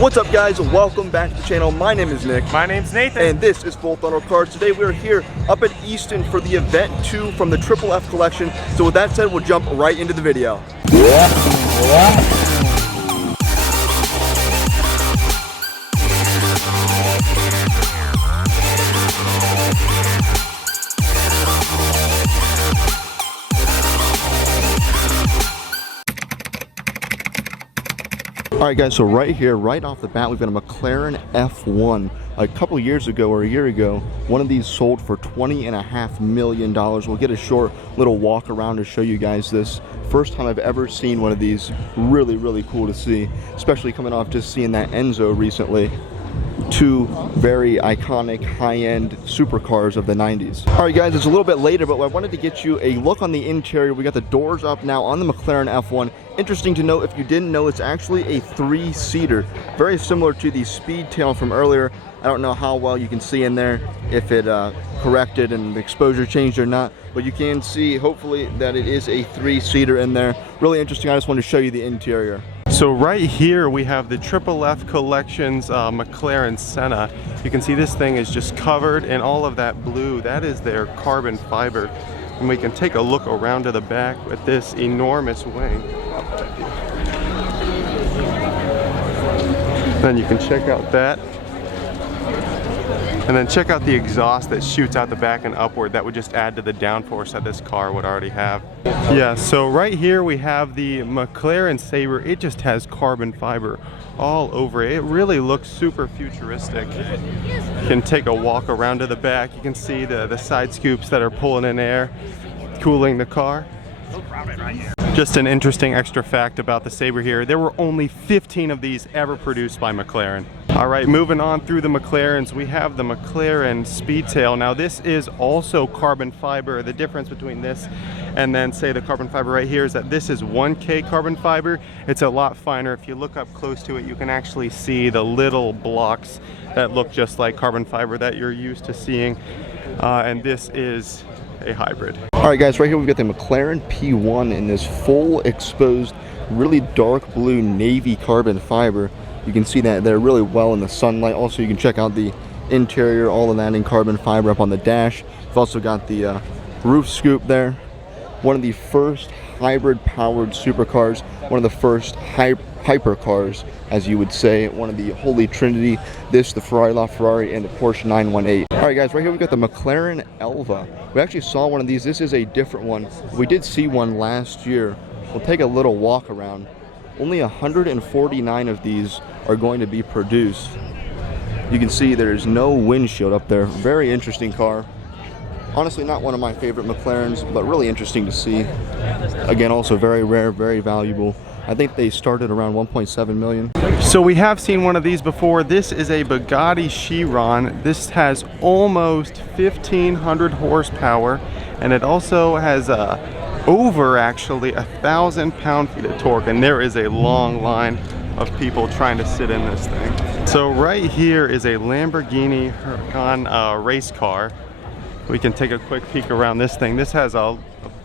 What's up, guys? Welcome back to the channel. My name is Nick. My name's Nathan. And this is Throttle Cars. Today we are here up at Easton for the event 2 from the Triple F collection. So with that said, we'll jump right into the video. Alright guys, so right here, right off the bat, we've got a McLaren F1. A couple years ago, or a year ago, one of these sold for $20.5 million. We'll get a short little walk around to show you guys this. First time I've ever seen one of these. Really, really cool to see, especially coming off just seeing that Enzo recently. Two very iconic high-end supercars of the 90s. Alright guys, it's a little bit later, but I wanted to get you a look on the interior. We got the doors up now on the McLaren F1. Interesting to note, if you didn't know, it's actually a 3-seater. Very similar to the Speedtail from earlier. I don't know how well you can see in there, if it corrected and the exposure changed or not, but you can see, hopefully, that it is a 3-seater in there. Really interesting. I just wanted to show you the interior. So right here we have the Triple F Collection's McLaren Senna. You can see this thing is just covered in all of that blue. That is their carbon fiber. And we can take a look around to the back with this enormous wing. Then you can check out that. And then check out the exhaust that shoots out the back and upward. That would just add to the downforce that this car would already have. Yeah, so right here we have the McLaren Sabre. It just has carbon fiber all over it. It really looks super futuristic. You can take a walk around to the back. You can see the side scoops that are pulling in air, cooling the car. Just an interesting extra fact about the Sabre here. There were only 15 of these ever produced by McLaren. Alright, moving on through the McLarens, we have the McLaren Speedtail. Now this is also carbon fiber. The difference between this and then say the carbon fiber right here is that this is 1K carbon fiber. It's a lot finer. If you look up close to it, you can actually see the little blocks that look just like carbon fiber that you're used to seeing. And this is a hybrid. Alright guys, right here we've got the McLaren P1 in this full exposed, really dark blue navy carbon fiber. You can see that they're really well in the sunlight. Also, you can check out the interior, all of that in carbon fiber up on the dash. We've also got the roof scoop there. One of the first hybrid powered supercars, one of the first hypercars, as you would say, one of the holy trinity. This, the Ferrari LaFerrari, and the Porsche 918. Alright guys, right here we've got the McLaren Elva. We actually saw one of these. This is a different one. We did see one last year. We'll take a little walk around. Only 149 of these are going to be produced. You can see there's no windshield up there. Very interesting car. Honestly, not one of my favorite McLarens, but really interesting to see. Again, also very rare, very valuable. I think they started around 1.7 million. So we have seen one of these before. This is a Bugatti Chiron. This has almost 1,500 horsepower, and it also has over actually 1,000 pound-feet of torque, and there is a long line of people trying to sit in this thing. So right here is a Lamborghini Huracan race car. We can take a quick peek around this thing. This has a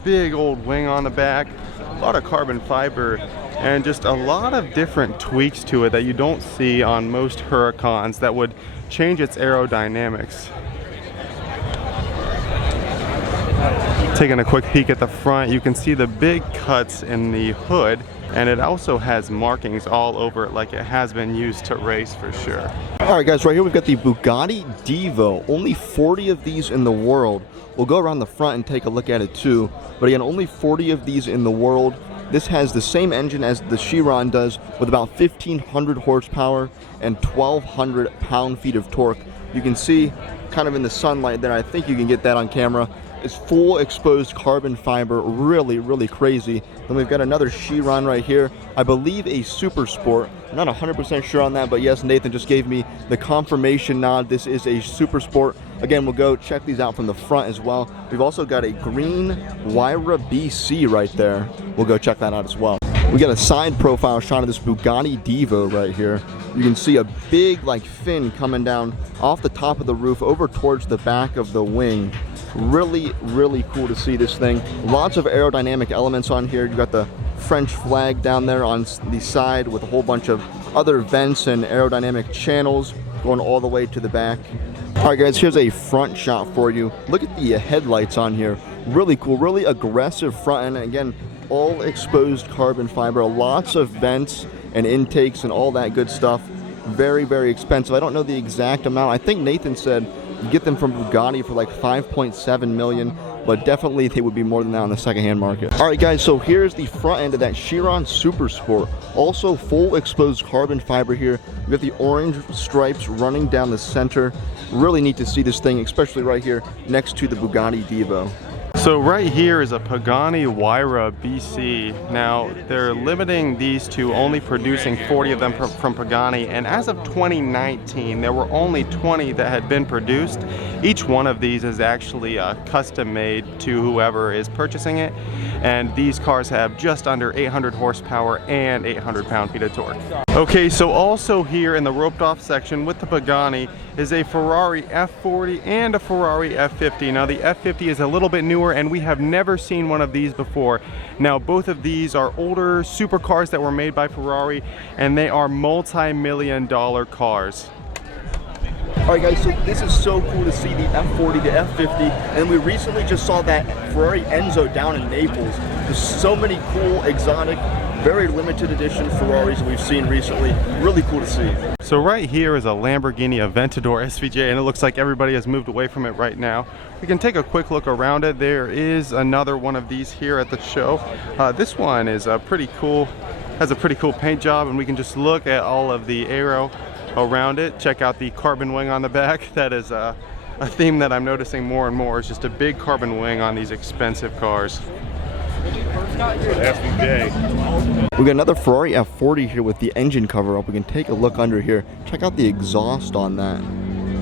big old wing on the back, a lot of carbon fiber, and just a lot of different tweaks to it that you don't see on most Huracans that would change its aerodynamics. Taking a quick peek at the front, you can see the big cuts in the hood, and it also has markings all over it like it has been used to race for sure. Alright guys, right here we've got the Bugatti Divo. Only 40 of these in the world. We'll go around the front and take a look at it too. But again, only 40 of these in the world. This has the same engine as the Chiron does, with about 1,500 horsepower and 1,200 pound-feet of torque. You can see kind of in the sunlight there, I think you can get that on camera. It's full exposed carbon fiber, really, really crazy. Then we've got another Chiron right here. I believe a Super Sport. I'm not 100% sure on that, but yes, Nathan just gave me the confirmation nod. This is a Super Sport. Again, we'll go check these out from the front as well. We've also got a green Huayra BC right there. We'll go check that out as well. We got a side profile shot of this Bugatti Divo right here. You can see a big like fin coming down off the top of the roof over towards the back of the wing. Really, really cool to see this thing. Lots of aerodynamic elements on here. You got the French flag down there on the side with a whole bunch of other vents and aerodynamic channels going all the way to the back. All right, guys, here's a front shot for you. Look at the headlights on here. Really cool, really aggressive front end. Again, all exposed carbon fiber, lots of vents and intakes and all that good stuff. Very, very expensive. I don't know the exact amount. I think Nathan said you get them from Bugatti for like 5.7 million, but definitely they would be more than that on the secondhand market. All right, guys, so here's the front end of that Chirons Super Sport. Also full exposed carbon fiber here. We got the orange stripes running down the center. Really neat to see this thing, especially right here next to the Bugatti Divo. So right here is a Pagani Huayra BC. Now they're limiting these to only producing 40 of them from Pagani, and as of 2019 there were only 20 that had been produced. Each one of these is actually custom made to whoever is purchasing it, and these cars have just under 800 horsepower and 800 pound-feet of torque. Okay, so also here in the roped off section with the Pagani is a Ferrari F40 and a Ferrari F50. Now the F50 is a little bit newer and we have never seen one of these before. Now both of these are older supercars that were made by Ferrari, and they are multi-million-dollar cars. All right, guys, so this is so cool to see the F40, the F50, and we recently just saw that Ferrari Enzo down in Naples. There's so many cool, exotic, very limited edition Ferraris that we've seen recently. Really cool to see. So right here is a Lamborghini Aventador SVJ, and it looks like everybody has moved away from it right now. We can take a quick look around it. There is another one of these here at the show. This one is pretty cool, has a pretty cool paint job, and we can just look at all of the aero around it. Check out the carbon wing on the back. That is a theme that I'm noticing more and more. It's just a big carbon wing on these expensive cars. We got another Ferrari F40 here with the engine cover up. We can take a look under here. Check out the exhaust on that.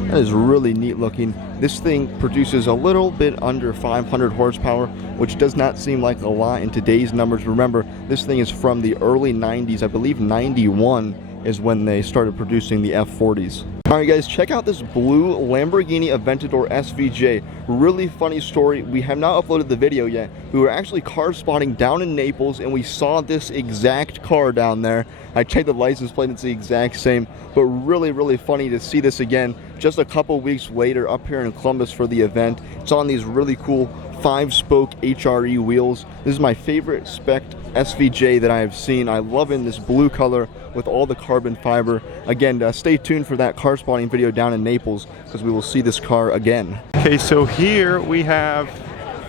That is really neat looking. This thing produces a little bit under 500 horsepower, which does not seem like a lot in today's numbers. Remember, this thing is from the early 90s. I believe 91 is when they started producing the F40s. Alright guys, check out this blue Lamborghini Aventador SVJ. Really funny story. We have not uploaded the video yet. We were actually car spotting down in Naples and we saw this exact car down there. I checked the license plate, it's the exact same, but really funny to see this again just a couple weeks later up here in Columbus for the event. It's on these really cool 5-spoke HRE wheels. This is my favorite spec SVJ that I have seen. I love in this blue color with all the carbon fiber. Again, stay tuned for that car spotting video down in Naples because we will see this car again. Okay, so here we have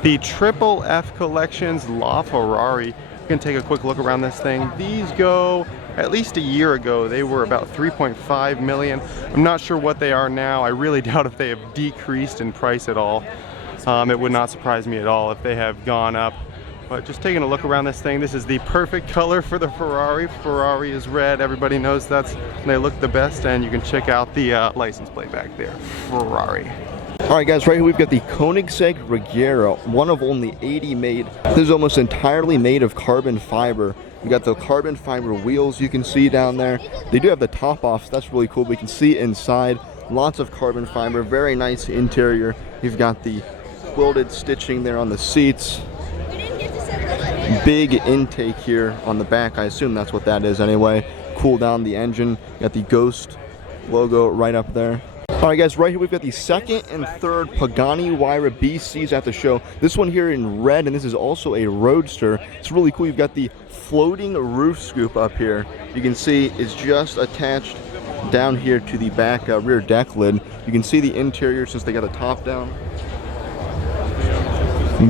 the Triple F Collections La Ferrari. You can take a quick look around this thing. These go, at least a year ago, they were about 3.5 million. I'm not sure what they are now. I really doubt if they have decreased in price at all. It would not surprise me at all if they have gone up. But just taking a look around this thing, this is the perfect color for the Ferrari. Ferrari is red. Everybody knows they look the best, and you can check out the license plate back there. Ferrari. Alright guys, right here we've got the Koenigsegg Regera, one of only 80 made. This is almost entirely made of carbon fiber. We got the carbon fiber wheels you can see down there. They do have the top off, so that's really cool. We can see inside, lots of carbon fiber, very nice interior. You've got the quilted stitching there on the seats. Big intake here on the back. I assume that's what that is anyway. Cool down the engine. Got the Ghost logo right up there. Alright guys, right here we've got the second and third Pagani Huayra BCs at the show. This one here in red, and this is also a roadster. It's really cool. You've got the floating roof scoop up here. You can see it's just attached down here to the back rear deck lid. You can see the interior since they got the top down.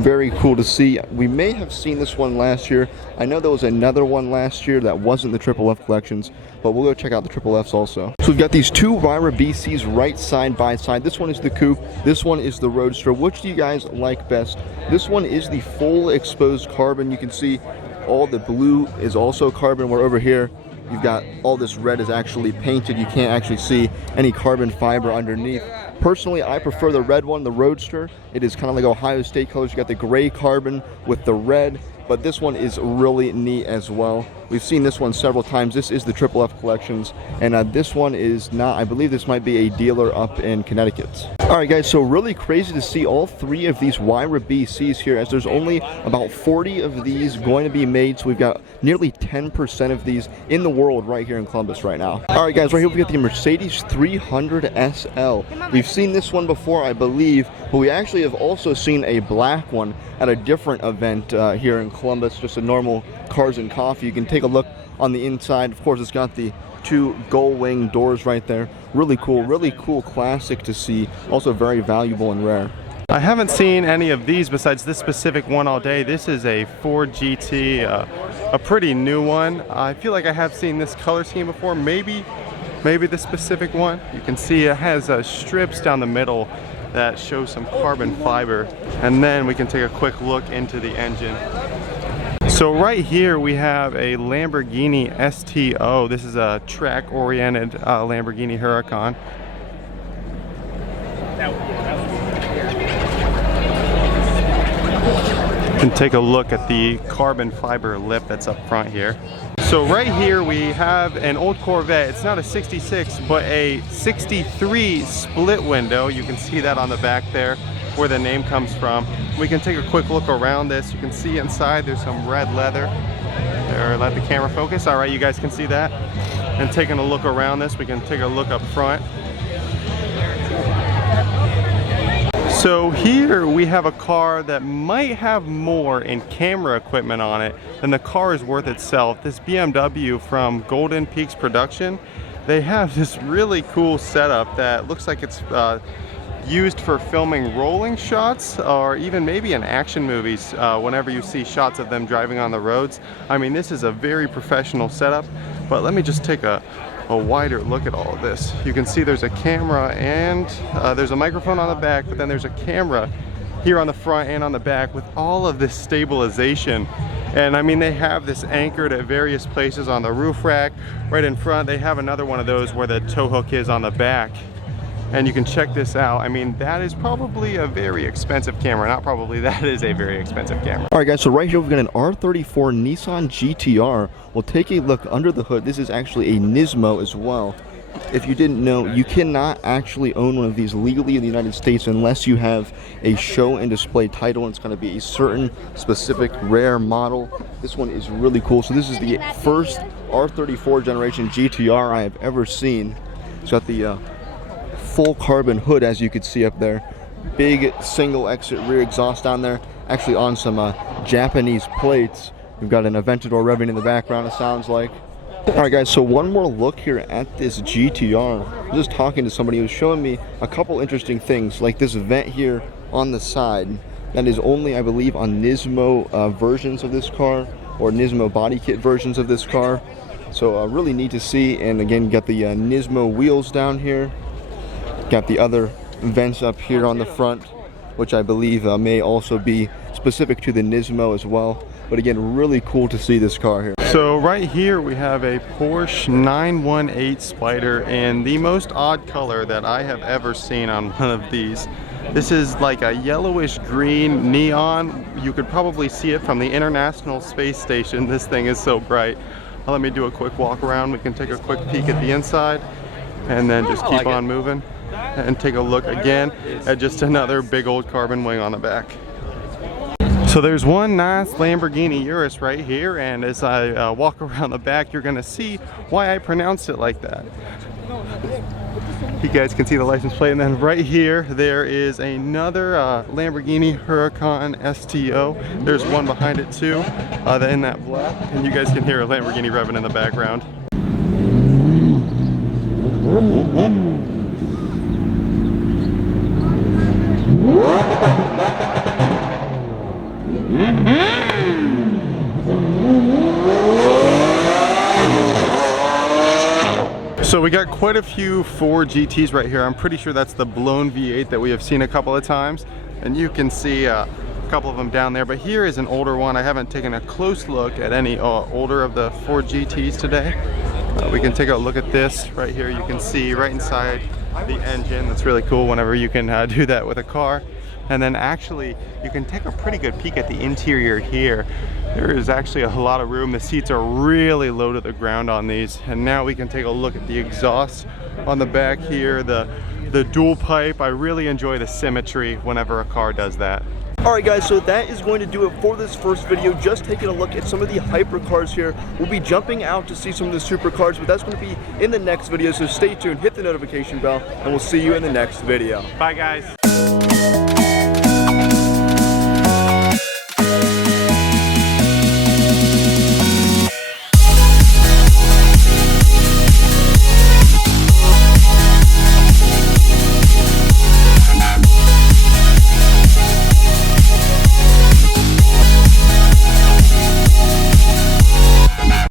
Very cool to see. We may have seen this one last year. I know there was another one last year that wasn't the Triple F collections, but we'll go check out the Triple Fs also. So we've got these two Huayra BCs right side by side. This one is the coupe, this one is the roadster. Which do you guys like best? This one is the full exposed carbon. You can see all the blue is also carbon, where over here you've got all this red is actually painted. You can't actually see any carbon fiber underneath. Personally, I prefer the red one, the roadster. It is kind of like Ohio State colors. You got the gray carbon with the red, but this one is really neat as well. We've seen this one several times. This is the Triple F Collections, and this one is not, I believe this might be a dealer up in Connecticut. Alright guys, so really crazy to see all 3 of these Huayra BCs here, as there's only about 40 of these going to be made, so we've got nearly 10% of these in the world right here in Columbus right now. Alright guys, right here we got the Mercedes 300 SL. We've seen this one before, I believe, but we actually have also seen a black one at a different event here in Columbus, just a normal Cars and Coffee. You can take a look on the inside. Of course, it's got the 2 gull wing doors right there. Really cool classic to see. Also very valuable and rare. I haven't seen any of these besides this specific one all day. This is a Ford GT, a pretty new one. I feel like I have seen this color scheme before. Maybe this specific one. You can see it has strips down the middle that show some carbon fiber. And then we can take a quick look into the engine. So right here we have a Lamborghini STO. This is a track-oriented Lamborghini Huracan. You can take a look at the carbon fiber lip that's up front here. So right here we have an old Corvette. It's not a 66, but a 63 split window. You can see that on the back there, where the name comes from. We can take a quick look around this. You can see inside there's some red leather. There, let the camera focus. All right, you guys can see that. And taking a look around this, we can take a look up front. So here we have a car that might have more in camera equipment on it than the car is worth itself. This BMW from Golden Peaks Production, they have this really cool setup that looks like it's used for filming rolling shots, or even maybe in action movies whenever you see shots of them driving on the roads. I mean, this is a very professional setup, but let me just take a wider look at all of this. You can see there's a camera and there's a microphone on the back, but then there's a camera here on the front and on the back with all of this stabilization. And I mean, they have this anchored at various places on the roof rack. Right in front, they have another one of those where the tow hook is on the back. And you can check this out. I mean, that is probably a very expensive camera. Not probably, that is a very expensive camera. Alright guys, so right here we've got an R34 Nissan GT-R. We'll take a look under the hood. This is actually a Nismo as well. If you didn't know, you cannot actually own one of these legally in the United States unless you have a show and display title. It's going to be a certain specific rare model. This one is really cool. So this is the first R34 generation GT-R I have ever seen. It's got the full carbon hood, as you could see up there. Big single exit rear exhaust down there, actually on some Japanese plates. We've got an Aventador revving in the background, it sounds like. Alright guys, so one more look here at this GT-R. I was just talking to somebody who was showing me a couple interesting things, like this vent here on the side. That is only, I believe, on Nismo versions of this car, or Nismo body kit versions of this car. So really neat to see. And again, got the Nismo wheels down here. Got the other vents up here on the front, which I believe may also be specific to the Nismo as well. But again, really cool to see this car here. So right here we have a Porsche 918 Spider in the most odd color that I have ever seen on one of these. This is like a yellowish green neon. You could probably see it from the International Space Station. This thing is so bright. Let me do a quick walk around. We can take a quick peek at the inside and then just keep on moving and take a look again at just another big old carbon wing on the back. So there's one nice Lamborghini Urus right here, and as I walk around the back, you're gonna see why I pronounced it like that. You guys can see the license plate, and then right here there is another Lamborghini Huracan STO. There's one behind it too, in that black, and you guys can hear a Lamborghini revving in the background. So we got quite a few Ford GTs right here. I'm pretty sure that's the blown V8 that we have seen a couple of times, and you can see a couple of them down there, but here is an older one. I haven't taken a close look at any older of the Ford GTs today. We can take a look at this right here. You can see right inside the engine. That's really cool whenever you can do that with a car. And then actually, you can take a pretty good peek at the interior here. There is actually a lot of room. The seats are really low to the ground on these. And now we can take a look at the exhaust on the back here, the dual pipe. I really enjoy the symmetry whenever a car does that. Alright guys, so that is going to do it for this first video, just taking a look at some of the hypercars here. We'll be jumping out to see some of the supercars, but that's going to be in the next video, so stay tuned, hit the notification bell, and we'll see you in the next video. Bye guys.